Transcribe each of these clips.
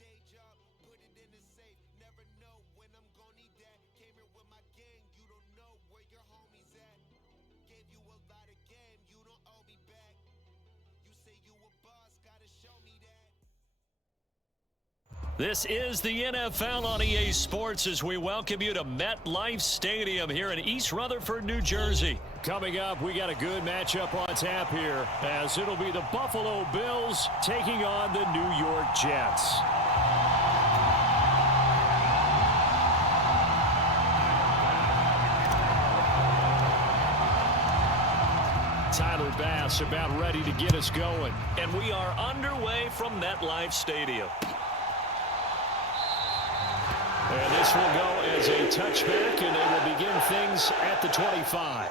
day job, put it in the safe. Never know when I'm gonna need that. Came here with my gang, you don't know where your homies at. Gave you a lot of game, you don't owe me back. You say you a boss, gotta show me that. This is the NFL on EA Sports as we welcome you to MetLife Stadium here in East Rutherford, New Jersey. Coming up, we got a good matchup on tap here as it'll be the Buffalo Bills taking on the New York Jets. Tyler Bass about ready to get us going. And we are underway from MetLife Stadium. And this will go as a touchback, and they will begin things at the 25.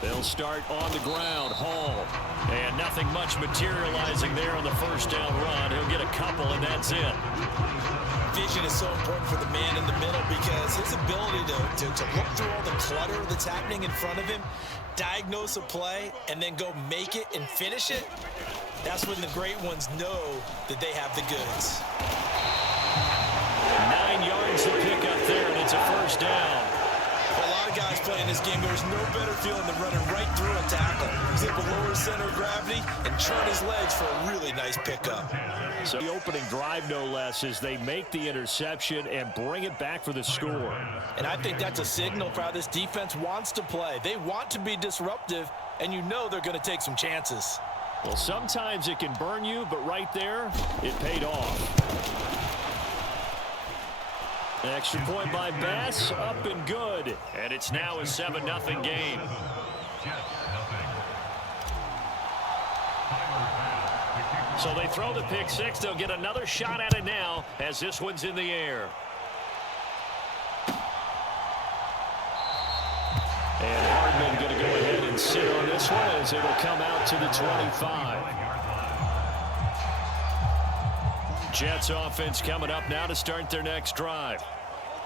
They'll start on the ground. Hall. And nothing much materializing there on the first down run. He'll get a couple, and that's it. Vision is so important for the man in the middle because his ability to look through all the clutter that's happening in front of him, diagnose a play, and then go make it and finish it, that's when the great ones know that they have the goods. 9 yards to pick up there, and it's a first down. For a lot of guys playing this game, there's no better feeling than running right through a tackle. He's able to lower his center of gravity and churn his legs for a really nice pickup. So the opening drive, no less, as they make the interception and bring it back for the score. And I think that's a signal for how this defense wants to play. They want to be disruptive, and you know they're going to take some chances. Well, sometimes it can burn you, but right there, it paid off. An extra point by Bass, up and good. And it's now a 7-0 game. So they throw the pick six. They'll get another shot at it now as this one's in the air. And Hardman going to go ahead and sit on this one as it'll come out to the 25. Jets offense coming up now to start their next drive.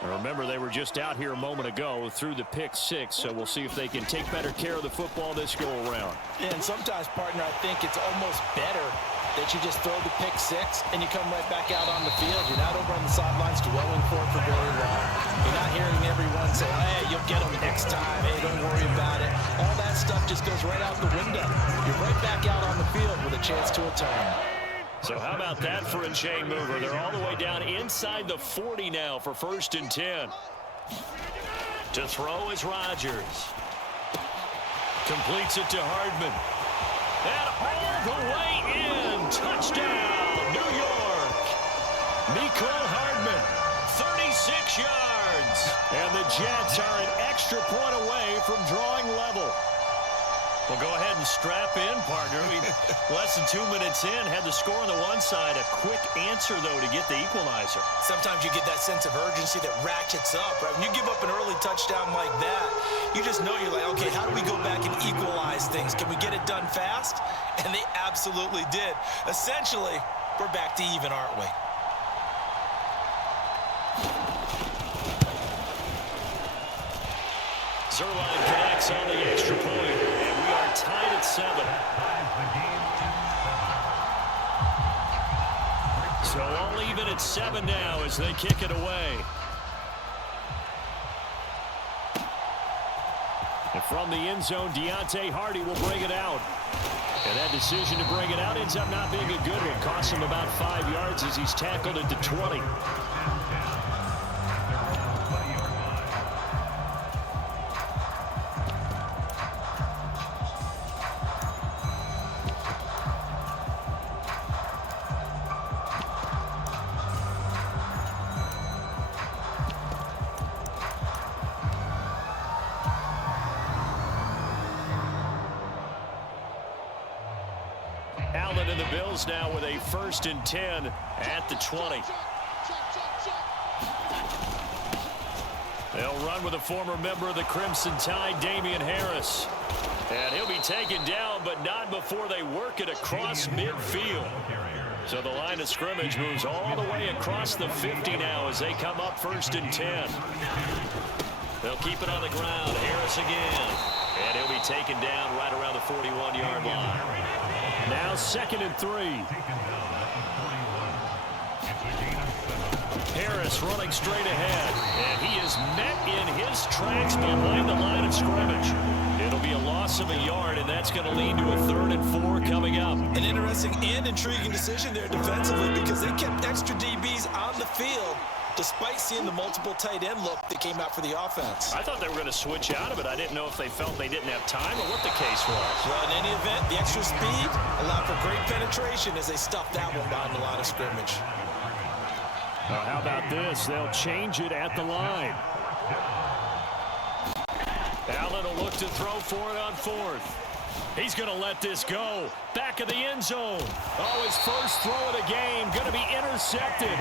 Remember, they were just out here a moment ago through the pick six, so we'll see if they can take better care of the football this go-around. And sometimes, partner, I think it's almost better that you just throw the pick six and you come right back out on the field. You're not over on the sidelines dwelling for it for very long. You're not hearing everyone say, hey, you'll get them next time. Hey, don't worry about it. All that stuff just goes right out the window. You're right back out on the field with a chance to atone. So how about that for a chain mover? They're all the way down inside the 40 now for 1st and 10. To throw is Rodgers. Completes it to Hardman. And all the way in. Touchdown, New York. Mecole Hardman, 36 yards. And the Jets are an extra point away from drawing level. Well, go ahead and strap in, partner. Less than 2 minutes in, had the score on the one side. A quick answer, though, to get the equalizer. Sometimes you get that sense of urgency that ratchets up, right? When you give up an early touchdown like that, you just know you're like, okay, how do we go back and equalize things? Can we get it done fast? And they absolutely did. Essentially, we're back to even, aren't we? Zerline connects on the extra point, and we are tied at 7. So all even at 7 now as they kick it away. And from the end zone, Deontay Hardy will bring it out. And that decision to bring it out ends up not being a good one. Costs him about 5 yards as he's tackled at the 20. Allen and the Bills now with a 1st and 10 at the 20. They'll run with a former member of the Crimson Tide, Damian Harris. And he'll be taken down, but not before they work it across midfield. So the line of scrimmage moves all the way across the 50 now as they come up 1st and 10. They'll keep it on the ground. Harris again. And he'll be taken down right around the 41-yard line. Now 2nd and 3. Harris running straight ahead. And he is met in his tracks behind the line of scrimmage. It'll be a loss of a yard, and that's going to lead to a 3rd and 4 coming up. An interesting and intriguing decision there defensively because they kept extra DBs on the field despite seeing the multiple tight end look that came out for the offense. I thought they were going to switch out of it. I didn't know if they felt they didn't have time or what the case was. Well, in any event, the extra speed allowed for great penetration as they stuffed that one behind the line of scrimmage. How about this? They'll change it at the line. Allen will look to throw for it on 4th. He's going to let this go. Back of the end zone. Oh, his first throw of the game going to be intercepted.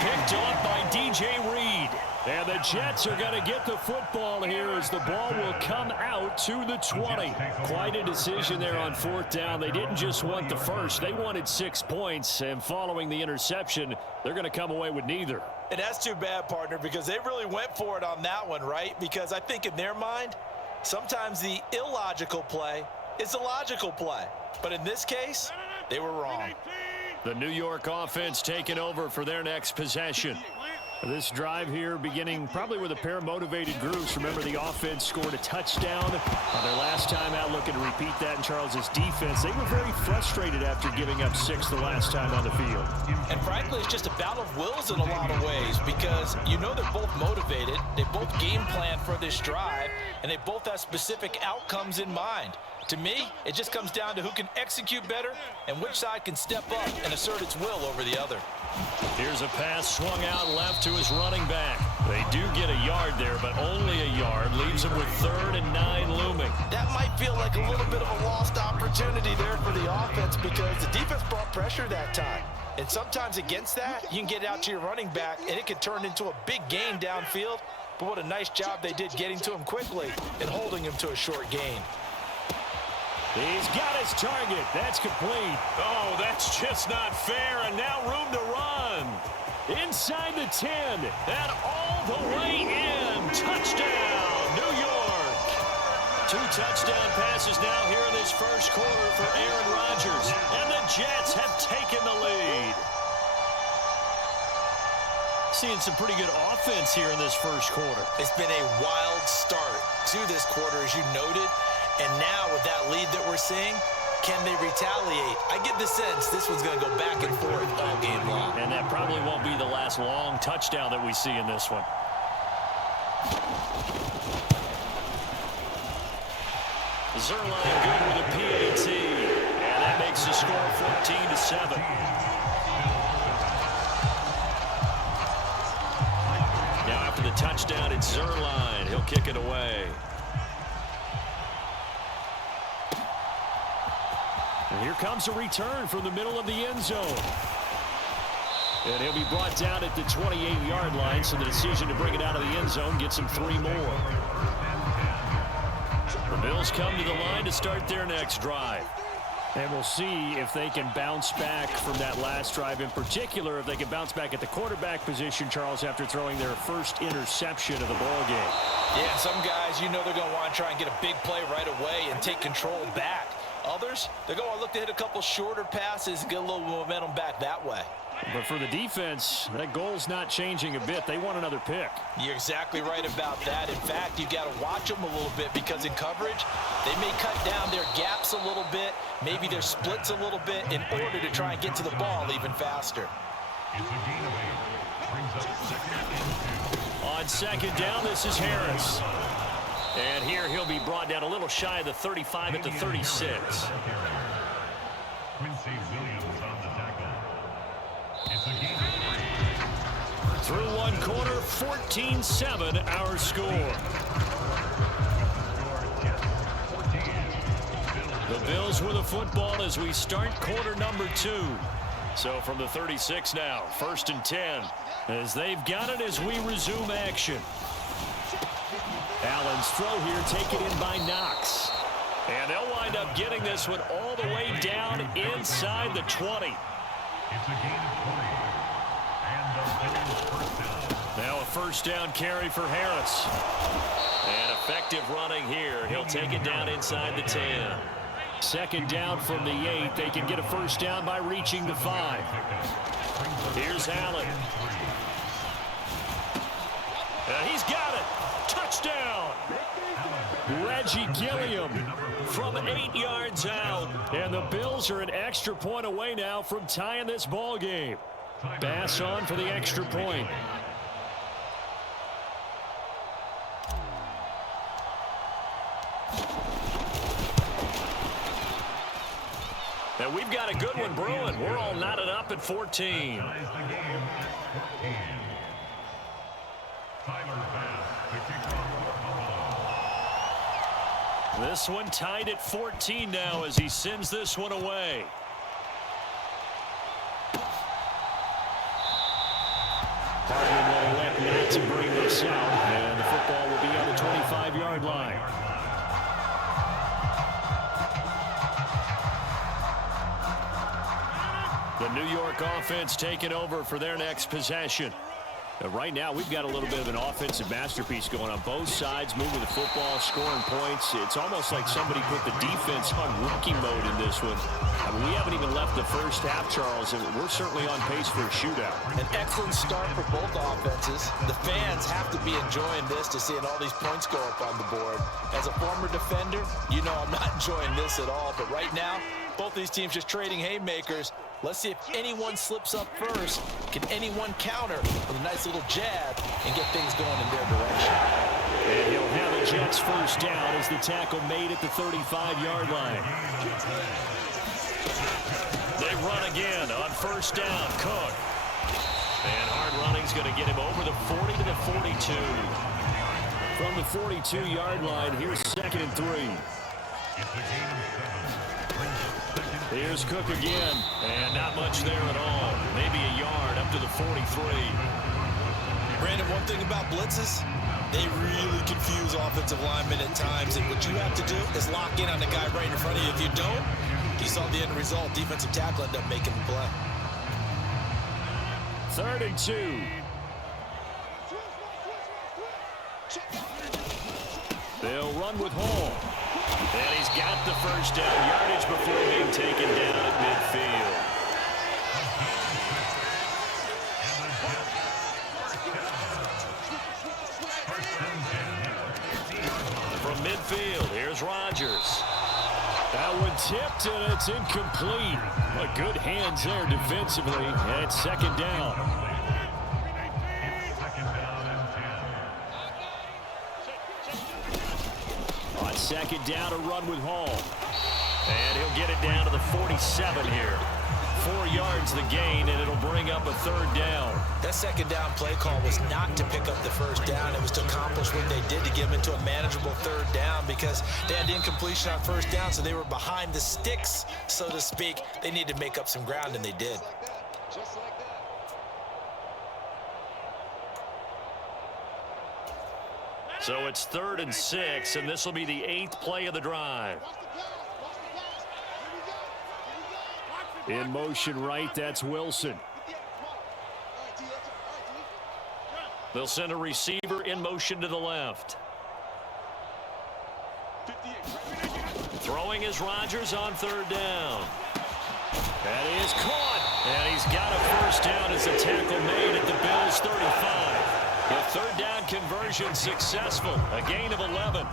Picked off by DJ Reed. And the Jets are going to get the football here as the ball will come out to the 20. Quite a decision there on 4th down. They didn't just want the first. They wanted 6 points. And following the interception, they're going to come away with neither. And that's too bad, partner, because they really went for it on that one, right? Because I think in their mind, sometimes the illogical play is a logical play. But in this case, they were wrong. The New York offense taking over for their next possession. This drive here beginning probably with a pair of motivated groups. Remember, the offense scored a touchdown on their last time out. Looking to repeat that in Charles's defense. They were very frustrated after giving up 6 the last time on the field. And frankly, it's just a battle of wills in a lot of ways because you know they're both motivated. They both game plan for this drive, and they both have specific outcomes in mind. To me, it just comes down to who can execute better and which side can step up and assert its will over the other. Here's a pass swung out left to his running back. They do get a yard there, but only a yard. Leaves him with 3rd and 9 looming. That might feel like a little bit of a lost opportunity there for the offense because the defense brought pressure that time. And sometimes against that, you can get out to your running back, and it can turn into a big gain downfield. But what a nice job they did getting to him quickly and holding him to a short gain. He's got his target. That's complete. Oh, that's just not fair. And now room to run. Inside the 10. And all the way in. Touchdown, New York. 2 touchdown passes now here in this first quarter for Aaron Rodgers. And the Jets have taken the lead. Seeing some pretty good offense here in this first quarter. It's been a wild start to this quarter, as you noted. And now with that lead that we're seeing, can they retaliate? I get the sense this one's going to go back and forth all game long. And that probably won't be the last long touchdown that we see in this one. Zerline good with a PAT. And that makes the score 14-7. Now after the touchdown, it's Zerline. He'll kick it away. And here comes a return from the middle of the end zone. And he'll be brought down at the 28-yard line, so the decision to bring it out of the end zone gets him 3 more. The Bills come to the line to start their next drive. And we'll see if they can bounce back from that last drive. In particular, if they can bounce back at the quarterback position, Charles, after throwing their first interception of the ball game. Yeah, some guys, you know they're going to want to try and get a big play right away and take control back. Others, they're going to look to hit a couple shorter passes and get a little momentum back that way. But for the defense, that goal's not changing a bit. They want another pick. You're exactly right about that. In fact, you've got to watch them a little bit because in coverage, they may cut down their gaps a little bit, maybe their splits a little bit in order to try and get to the ball even faster. On 2nd down, this is Harris. And here he'll be brought down a little shy of the 35 at the 36. Through one quarter, 14-7 our score. The Bills with the football as we start quarter number 2. So from the 36 now, 1st and 10, as they've got it as we resume action. Allen's throw here taken in by Knox. And they'll wind up getting this one all the way down inside the 20. It's a gain of 20. And the Bills first down. Now a first down carry for Harris. And effective running here. He'll take it down inside the 10. Second down from the 8. They can get a first down by reaching the 5. Here's Allen. And he's got it. Touchdown. Reggie Gilliam from 8 yards out. And the Bills are an extra point away now from tying this ball game. Bass on for the extra point. And we've got a good one brewing. We're all knotted up at 14. This one tied at 14 now as he sends this one away. Hardman will elect not to bring this out, and the football will be on the 25-yard line. The New York offense taking over for their next possession. Right now, we've got a little bit of an offensive masterpiece going on both sides, moving the football, scoring points. It's almost like somebody put the defense on rookie mode in this one. I mean, we haven't even left the first half, Charles, and we're certainly on pace for a shootout. An excellent start for both offenses. The fans have to be enjoying this to seeing all these points go up on the board. As a former defender, you know I'm not enjoying this at all. But right now, both these teams just trading haymakers. Let's see if anyone slips up first. Can anyone counter with a nice little jab and get things going in their direction? And he'll have the Jets first down as the tackle made at the 35-yard line. They run again on first down. Cook. And hard running's going to get him over the 40 to the 42. From the 42-yard line, here's 2nd and 3. Here's Cook again, and not much there at all. Maybe a yard up to the 43. Brandon, one thing about blitzes, they really confuse offensive linemen at times, and what you have to do is lock in on the guy right in front of you. If you don't, you saw the end result. Defensive tackle ended up making the play. 3rd and 2. They'll run with Hall. And he's got the first down yardage before being taken down at midfield. From midfield, here's Rodgers. That one tipped, and it's incomplete. But good hands there defensively, and it's 2nd down. On 2nd down, a run with Hall. And he'll get it down to the 47 here. 4 yards the gain, and it'll bring up a 3rd down. That 2nd down play call was not to pick up the first down. It was to accomplish what they did to get them into a manageable 3rd down because they had incompletion on first down, so they were behind the sticks, so to speak. They needed to make up some ground, and they did. So it's 3rd and 6, and this will be the 8th play of the drive. In motion right, that's Wilson. They'll send a receiver in motion to the left. Throwing is Rodgers on 3rd down. That is caught, and he's got a first down as a tackle made at the Bills' 35. The 3rd down conversion successful, a gain of 11.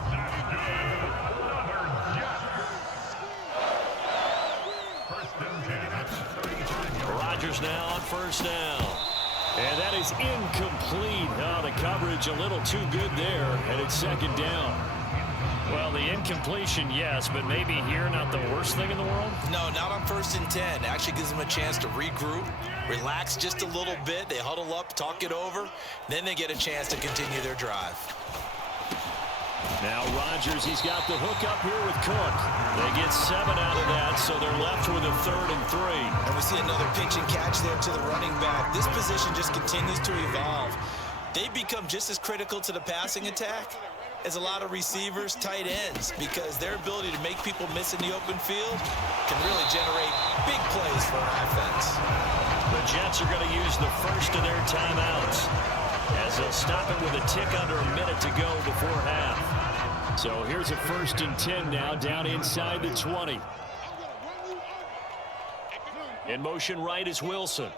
Rodgers now on first down. And that is incomplete. Oh, the coverage a little too good there, and it's 2nd down. Well, the incompletion, yes, but maybe here not the worst thing in the world? No, not on 1st and 10. Actually gives them a chance to regroup, relax just a little bit. They huddle up, talk it over. Then they get a chance to continue their drive. Now Rodgers, he's got the hook up here with Cook. They get 7 out of that, so they're left with a 3rd and 3. And we see another pitch and catch there to the running back. This position just continues to evolve. They become just as critical to the passing attack is a lot of receivers, tight ends, because their ability to make people miss in the open field can really generate big plays for an offense. The Jets are going to use the first of their timeouts as they'll stop it with a tick under a minute to go before half. So here's a 1st and 10 now, down inside the 20. In motion right is Wilson.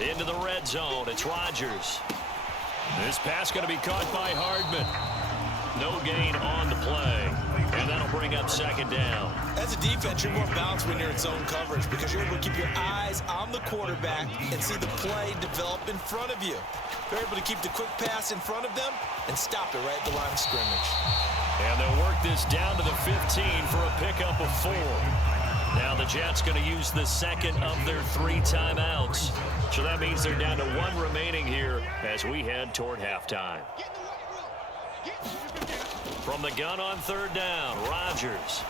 Into the red zone, it's Rodgers. This pass going to be caught by Hardman. No gain on the play, and that'll bring up 2nd down. As a defense, you're more balanced when you're in zone coverage because you're able to keep your eyes on the quarterback and see the play develop in front of you. You're able to keep the quick pass in front of them and stop it right at the line of scrimmage. And they'll work this down to the 15 for a pickup of 4. Now the Jets going to use the 2nd of their 3 timeouts. So that means they're down to 1 remaining here as we head toward halftime. From the gun on 3rd down, Rodgers.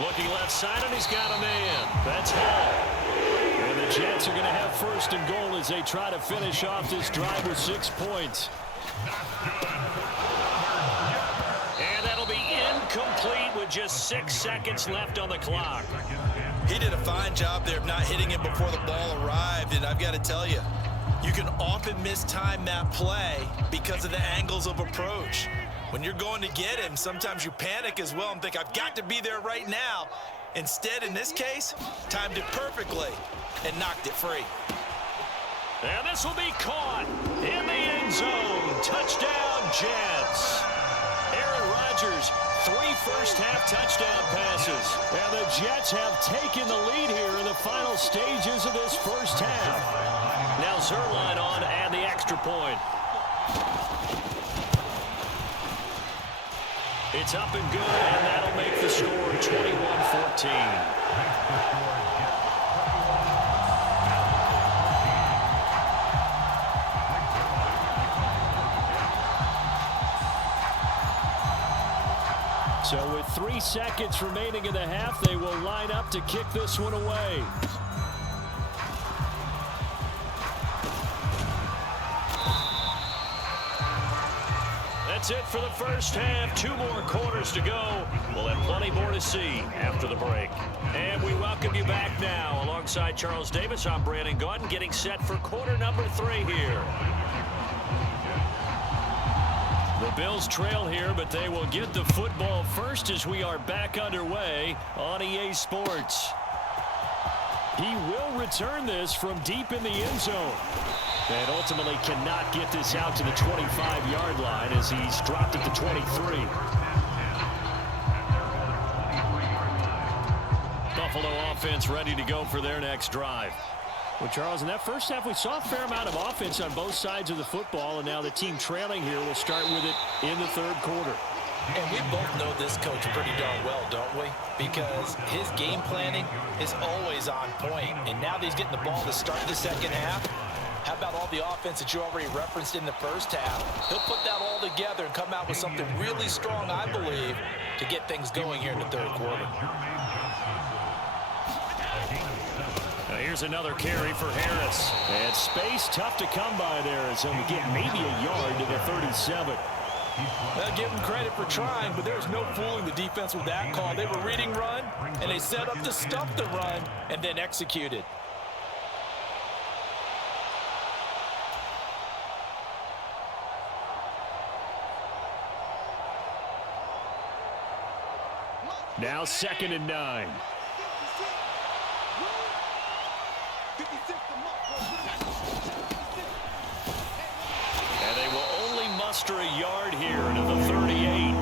Looking left side, and he's got a man. That's Hall. And the Jets are going to have 1st and goal as they try to finish off this drive with 6 points. And that'll be incomplete with just 6 seconds left on the clock. He did a fine job there of not hitting him before the ball arrived, and I've got to tell you, you can often mistime that play because of the angles of approach. When you're going to get him, sometimes you panic as well and think, I've got to be there right now. Instead, in this case, timed it perfectly and knocked it free. And this will be caught in the end zone. Touchdown, Jets. Aaron Rodgers, 3 first-half touchdown passes. And the Jets have taken the lead here in the final stages of this first half. Now Zerline on and the extra point. It's up and good, and that'll make the score 21-14. So with 3 seconds remaining in the half, they will line up to kick this one away. That's it for the first half. 2 more quarters to go. We'll have plenty more to see after the break. And we welcome you back now. Alongside Charles Davis, I'm Brandon Gaudin, getting set for quarter number 3 here. The Bills trail here, but they will get the football first as we are back underway on EA Sports. He will return this from deep in the end zone. And ultimately cannot get this out to the 25-yard line as he's dropped at the 23. Buffalo offense ready to go for their next drive. Well, Charles, in that first half, we saw a fair amount of offense on both sides of the football, and now the team trailing here will start with it in the 3rd quarter. And we both know this coach pretty darn well, don't we? Because his game planning is always on point. And now that he's getting the ball to start the 2nd half, how about all the offense that you already referenced in the first half? He'll put that all together and come out with something really strong, I believe, to get things going here in the 3rd quarter. Now here's another carry for Harris. And space tough to come by there as he'll get maybe a yard to the 37. Well, give him credit for trying, but there's no fooling the defense with that call. They were reading run, and they set up to stuff the run and then executed. Now 2nd and 9. And they will only muster a yard here into the 38.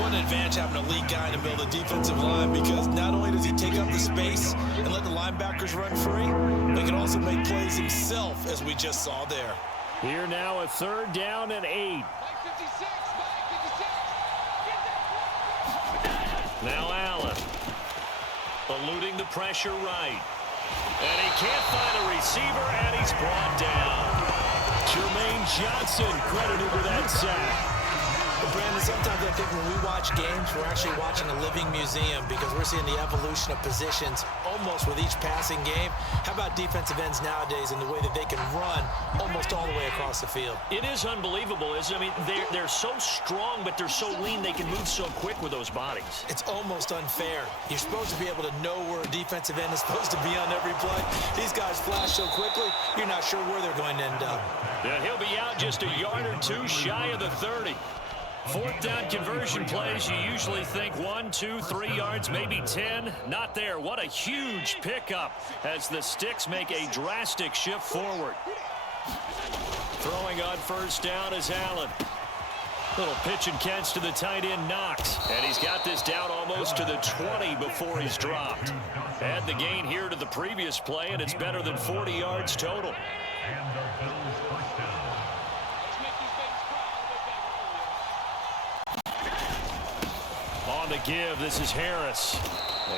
What an advantage having a lead guy in the middle of the defensive line, because not only does he take up the space and let the linebackers run free, but he can also make plays himself, as we just saw there. Here now a 3rd down and 8. Now Allen, eluding the pressure right. And he can't find a receiver, and he's brought down. Jermaine Johnson credited with that sack. Brandon, sometimes I think when we watch games, we're actually watching a living museum because we're seeing the evolution of positions almost with each passing game. How about defensive ends nowadays and the way that they can run almost all the way across the field? It is unbelievable, isn't it? I mean, they're so strong, but they're so lean, they can move so quick with those bodies. It's almost unfair. You're supposed to be able to know where a defensive end is supposed to be on every play. These guys flash so quickly, you're not sure where they're going to end up. Yeah, he'll be out just a yard or two shy of the 30. Fourth down conversion plays, you usually think 1, 2, 3 yards, maybe 10. Not there. What a huge pickup as the Sticks make a drastic shift forward. Throwing on first down is Allen. Little pitch and catch to the tight end, Knox. And he's got this down almost to the 20 before he's dropped. Add the gain here to the previous play, and it's better than 40 yards total. And the Bills first down. On the give, this is Harris.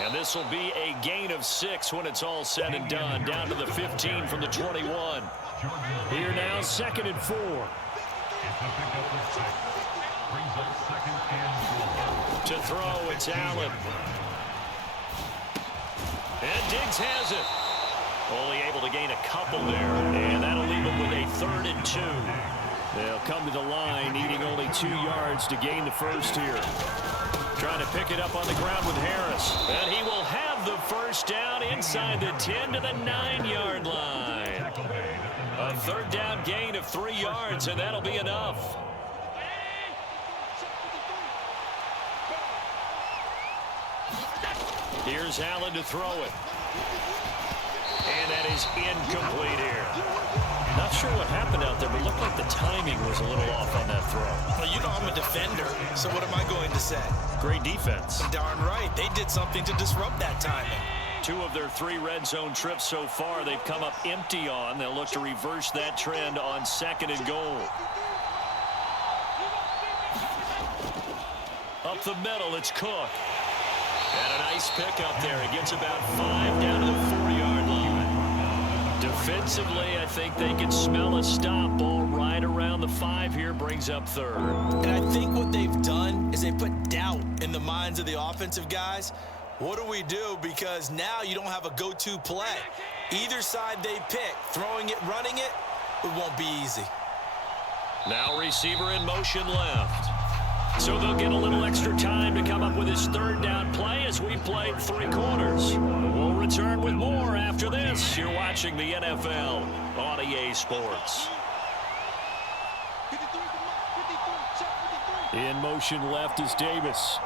And this will be a gain of 6 when it's all said and done. Down to the 15 from the 21. Here now, 2nd and 4. It's a pickup of 6. Brings up 2nd and 4. To throw, it's Allen. And Diggs has it. Only able to gain a couple there. And that'll leave him with a 3rd and 2. They'll come to the line, needing only 2 yards to gain the first here. Trying to pick it up on the ground with Harris. And he will have the first down inside the 10 to the 9-yard line. A 3rd down gain of 3 yards, and that'll be enough. Here's Allen to throw it. And that is incomplete here. Not sure what happened out there, but it looked like the timing was a little off on that throw. Well, you know I'm a defender, so what am I going to say? Great defense. Darn right. They did something to disrupt that timing. 2 of their 3 red zone trips so far, they've come up empty on. They'll look to reverse that trend on 2nd and goal. Up the middle, it's Cook. And a nice pickup there. He gets about 5 down to the 4-yard line. Defensively, I think they can smell a stop. Ball right around the 5 here, brings up 3rd. And I think what they've done is they put doubt in the minds of the offensive guys. What do we do? Because now you don't have a go-to play. Either side they pick, throwing it, running it, it won't be easy. Now receiver in motion left. So they'll get a little extra time to come up with his 3rd down play as we played 3 quarters. We'll return with more after this. You're watching the NFL on EA Sports. In motion left is Davis.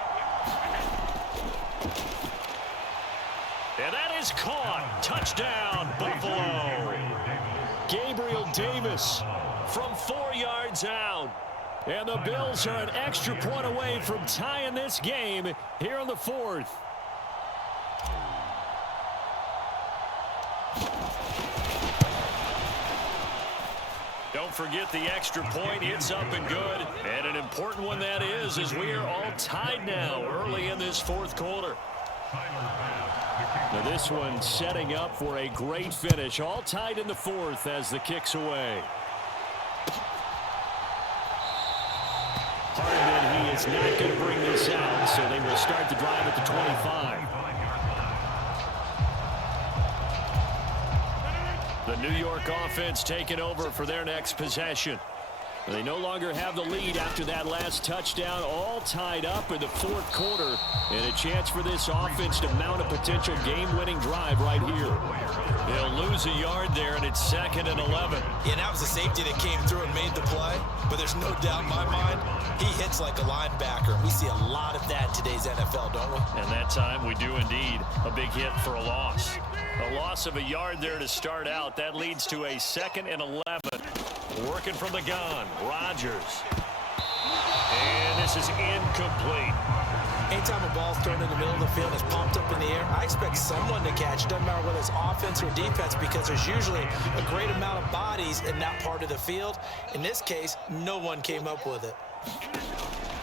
And that is caught. Touchdown, Buffalo. Gabriel Davis from 4 yards out. And the Bills are an extra point away from tying this game here in the 4th. Don't forget the extra point. It's up and good. And an important one that is, as we are all tied now early in this 4th quarter. Now this one setting up for a great finish. All tied in the 4th as the kick's away. Hardman, he is not going to bring this out, so they will start the drive at the 25. The New York offense taking over for their next possession. They no longer have the lead after that last touchdown, all tied up in the 4th quarter, and a chance for this offense to mount a potential game-winning drive right here. They'll lose a yard there, and it's 2nd and 11. Yeah, that was the safety that came through and made the play, but there's no doubt in my mind, he hits like a linebacker. We see a lot of that in today's NFL, don't we? And that time we do indeed. A big hit for a loss. A loss of a yard there to start out. That leads to a 2nd and 11. Working from the gun, Rodgers. And this is incomplete. Anytime a ball's thrown in the middle of the field and it's popped up in the air, I expect someone to catch it. Doesn't matter whether it's offense or defense, because there's usually a great amount of bodies in that part of the field. In this case, no one came up with it.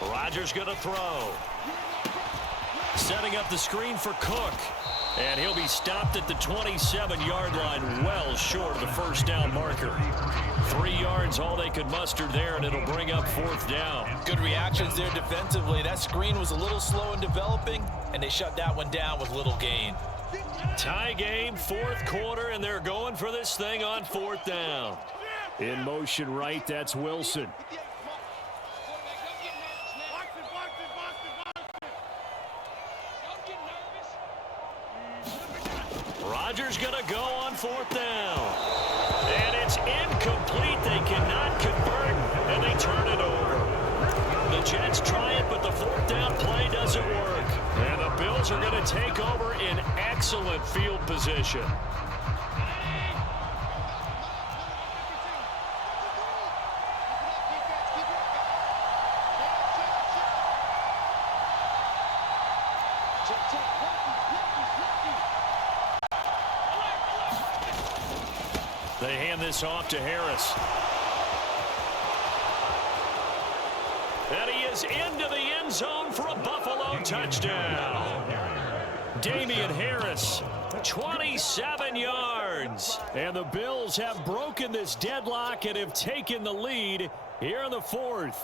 Rodgers going to throw. Setting up the screen for Cook. And he'll be stopped at the 27-yard line, well short of the first down marker. 3 yards, all they could muster there, and it'll bring up 4th down. Good reactions there defensively. That screen was a little slow in developing, and they shut that one down with little gain. Tie game, 4th quarter, and they're going for this thing on 4th down. In motion right, that's Wilson. Rodgers going to go on 4th down. And it's incomplete. They cannot convert, and they turn it over. The Jets try it, but the 4th down play doesn't work. And the Bills are going to take over in excellent field position. They hand this off to Harris. And he is into the end zone for a Buffalo touchdown. Damian Harris, 27 yards. And the Bills have broken this deadlock and have taken the lead here in the 4th.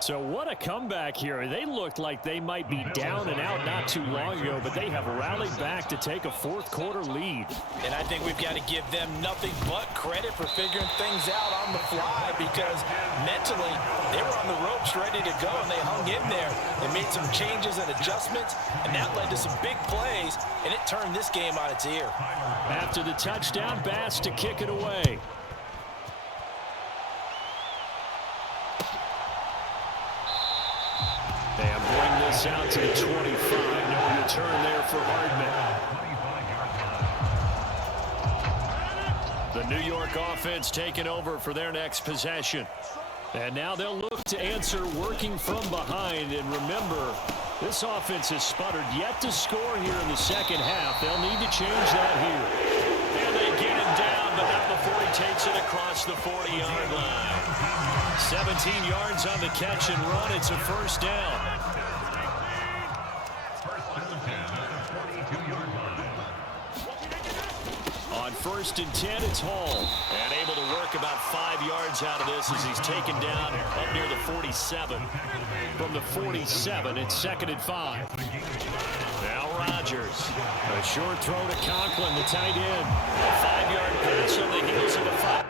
So what a comeback here. They looked like they might be down and out not too long ago, but they have rallied back to take a 4th quarter lead. And I think we've got to give them nothing but credit for figuring things out on the fly, because mentally they were on the ropes ready to go, and they hung in there. They made some changes and adjustments, and that led to some big plays, and it turned this game on its ear. After the touchdown, Bass to kick it away. And bring this out to the 25. No return there for Hardman. The New York offense taking over for their next possession. And now they'll look to answer working from behind. And remember, this offense has sputtered yet to score here in the second half. They'll need to change that here. And they get him down, but not before he takes it across the 40-yard line. 17 yards on the catch and run. It's a first down. On 1st and 10, it's Hall. And able to work about 5 yards out of this as he's taken down up near the 47. From the 47, it's 2nd and 5. Now Rodgers. A short throw to Conklin, the tight end. A 5-yard pass on the heels of a 5.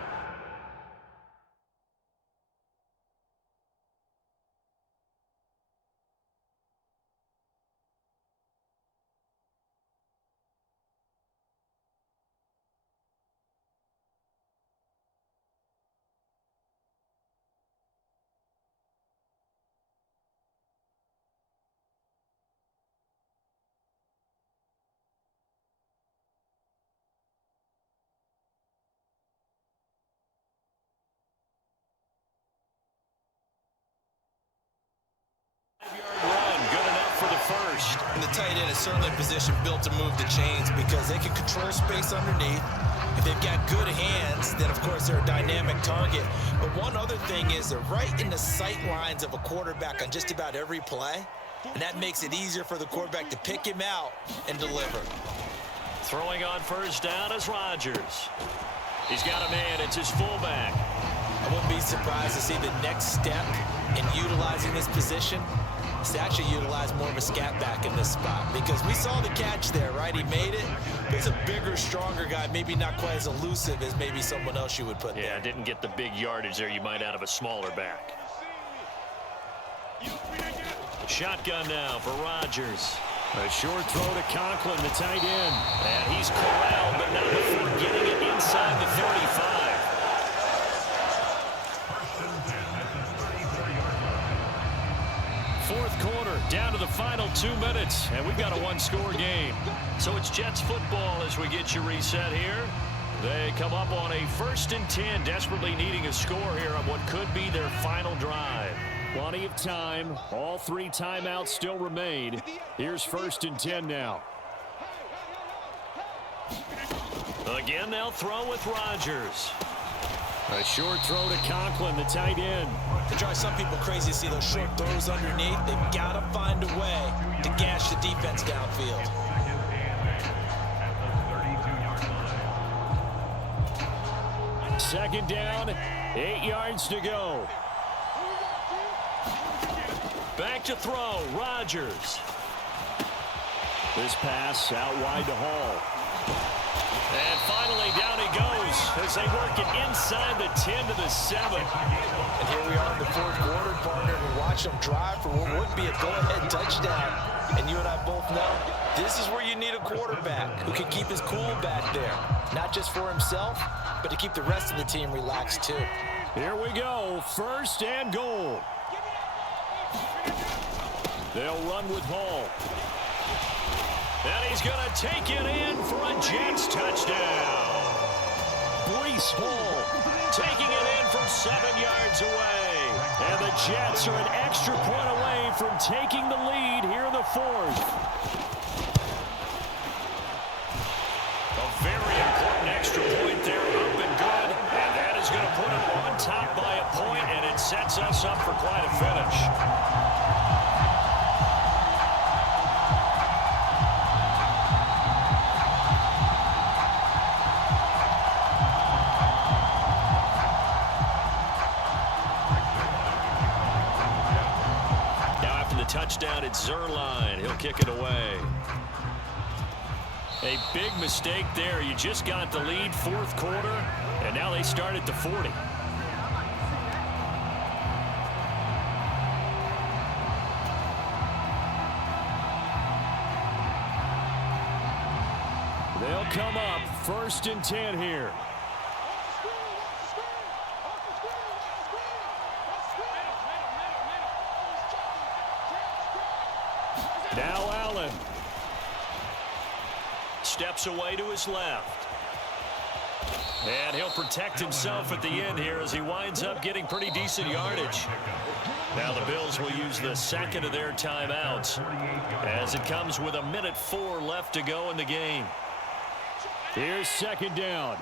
And the tight end is certainly a position built to move the chains because they can control space underneath. If they've got good hands, then of course they're a dynamic target. But one other thing is they're right in the sight lines of a quarterback on just about every play. And that makes it easier for the quarterback to pick him out and deliver. Throwing on first down is Rodgers. He's got a man. It's his fullback. I wouldn't be surprised to see the next step in utilizing this position is to actually utilize more of a scat back in this spot, because we saw the catch there, right? He made it. He's a bigger, stronger guy, maybe not quite as elusive as maybe someone else you would put there. Yeah, didn't get the big yardage there you might out of a smaller back. Shotgun now for Rodgers. A short throw to Conklin, the tight end. And he's corralled, but not before getting it inside the 35. Fourth quarter, down to the final 2 minutes, and we've got a one-score game. So it's Jets football as we get you reset here. They come up on a 1st and 10, desperately needing a score here on what could be their final drive. Plenty of time. All 3 timeouts still remain. Here's 1st and 10 now. Again, they'll throw with Rodgers. A short throw to Conklin, the tight end. To drive some people crazy to see those short throws underneath, they've got to find a way to gash the defense downfield. Second down, 8 yards to go. Back to throw, Rodgers. This pass out wide to Hall. And finally, down he goes as they work it inside the 10 to the 7. And here we are in the fourth quarter, partner, and watch them drive for what would be a go-ahead touchdown. And you and I both know this is where you need a quarterback who can keep his cool back there. Not just for himself, but to keep the rest of the team relaxed too. Here we go, first and goal. They'll run with Hall. And he's going to take it in for a Jets touchdown. Breece Hall taking it in from 7 yards away. And the Jets are an extra point away from taking the lead here in the fourth. A very important extra point there, up and good. And that is going to put them on top by a point, and it sets us up for quite a finish. Touchdown at Zerline. He'll kick it away. A big mistake there. You just got the lead fourth quarter, and now they start at the 40. They'll come up first and 10 here. Now Allen steps away to his left. And he'll protect himself at the end here as he winds up getting pretty decent yardage. Now the Bills will use the second of their timeouts as it comes with 1:04 left to go in the game. Here's second down.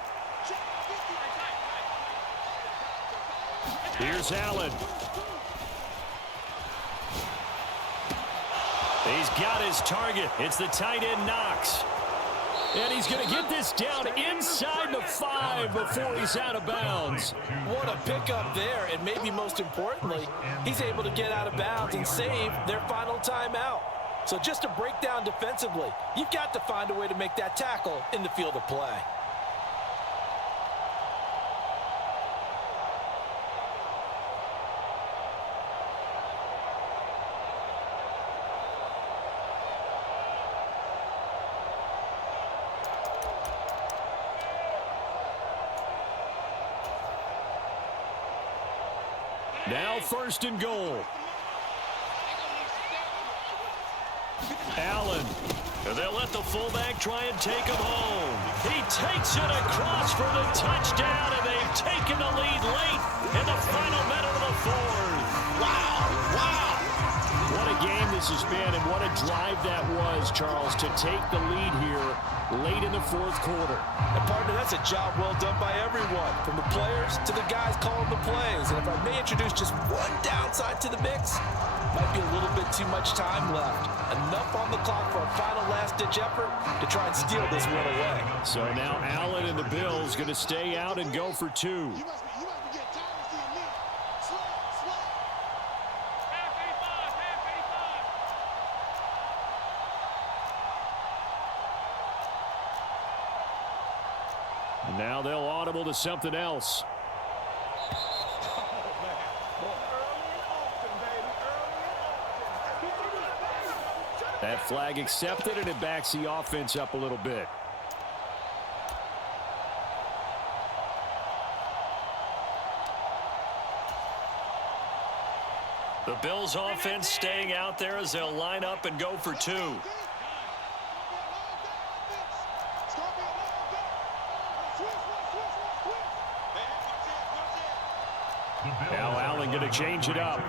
Here's Allen. He's got his target. It's the tight end, Knox. And he's going to get this down inside the 5 before he's out of bounds. What a pickup there, and maybe most importantly, he's able to get out of bounds and save their final timeout. So just to break down defensively, you've got to find a way to make that tackle in the field of play. Now first and goal. Allen. And they'll let the fullback try and take him home. He takes it across for the touchdown, and they've taken the lead late in the final minute of the fourth. Wow, wow. What a game this has been, and what a drive that was, Charles, to take the lead here late in the fourth quarter. And partner, that's a job well done by everyone, from the players to the guys calling the plays. And if I may introduce just one downside to the mix, might be a little bit too much time left. Enough on the clock for a final last-ditch effort to try and steal this one away. So now Allen and the Bills going to stay out and go for two. Now they'll audible to something else. That flag accepted, and it backs the offense up a little bit. The Bills offense staying out there as they'll line up and go for two. Now Allen going to change it up.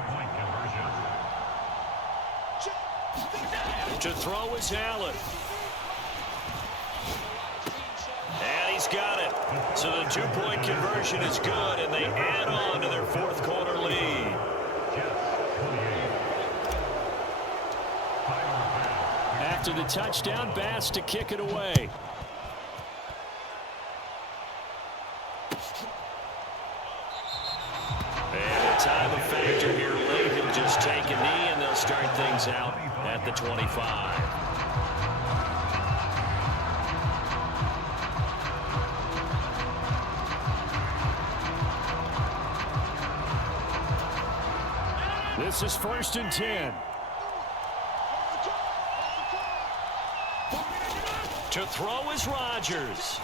To throw is Allen. And he's got it. So the two-point conversion is good, and they add on to their fourth quarter lead. After the touchdown, Bass to kick it away. time a factor here late. He'll just take a knee, and they'll start things out at the 25. This is 1st and 10. To throw is Rodgers.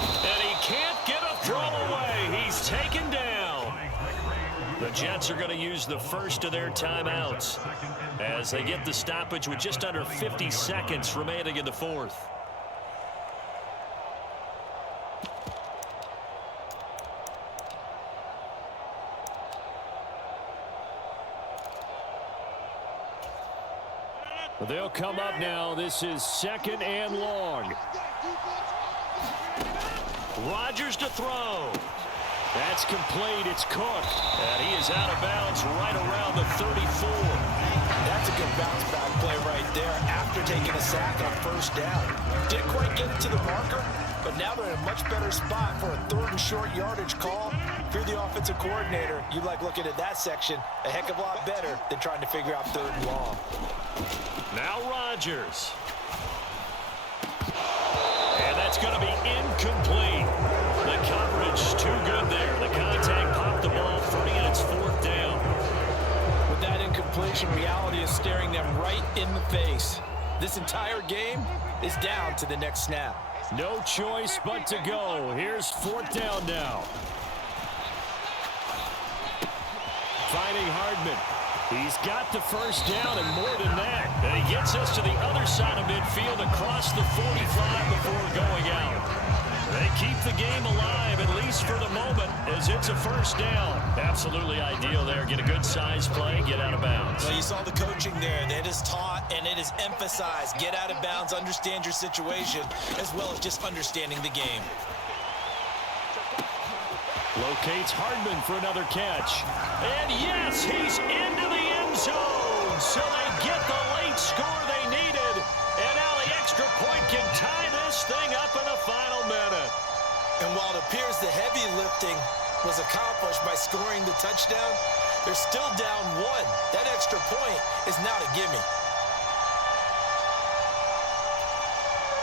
And he can't get a throw away. He's taken down. The Jets are going to use the first of their timeouts as they get the stoppage with just under 50 seconds remaining in the fourth. They'll come up now. This is 2nd and long. Rodgers to throw. That's complete. It's Cook. And he is out of bounds right around the 34. That's a good bounce back play right there after taking a sack on 1st down. Didn't quite get it to the marker, but now they're in a much better spot for a 3rd and short yardage call. If you're the offensive coordinator, you like looking at that section a heck of a lot better than trying to figure out 3rd and long. Now Rodgers. And that's going to be incomplete. The coverage too good there. The contact popped the ball free, and it's 4th down. With that incompletion, reality is staring them right in the face. This entire game is down to the next snap. No choice but to go. Here's 4th down now. Finding Hardman. He's got the 1st down and more than that. And he gets us to the other side of midfield across the 45 before going out. They keep the game alive, at least for the moment, as it's a 1st down. Absolutely ideal there. Get a good size play, get out of bounds. Well, you saw the coaching there. It is taught and it is emphasized. Get out of bounds, understand your situation, as well as just understanding the game. Locates Hardman for another catch. And yes, he's into the end zone. So they get the late score they needed. And now the extra point can tie this thing up in the final minute. And while it appears the heavy lifting was accomplished by scoring the touchdown, they're still down 1. That extra point is not a gimme.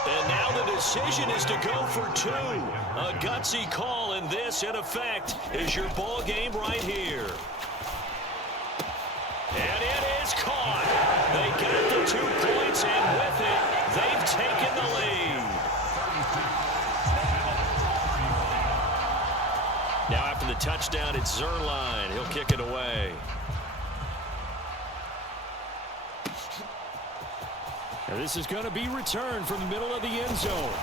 And now the decision is to go for 2. A gutsy call, and this, in effect, is your ball game right here. And it is caught. They got the 2 points, and with it, they've taken the lead. Now after the touchdown, it's Zerline. He'll kick it away. And this is going to be returned from the middle of the end zone.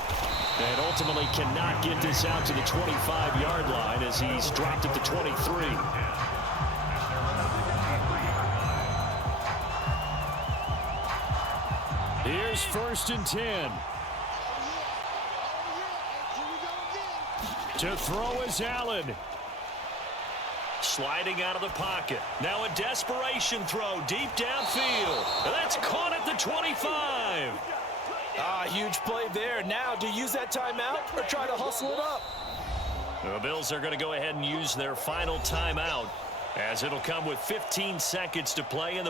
And ultimately cannot get this out to the 25-yard line as he's dropped at the 23. Here's 1st and 10. To throw is Allen. Sliding out of the pocket. Now a desperation throw deep downfield. And that's caught at the 25. Huge play there. Now, do you use that timeout or try to hustle it up? The Bills are going to go ahead and use their final timeout, as it'll come with 15 seconds to play in the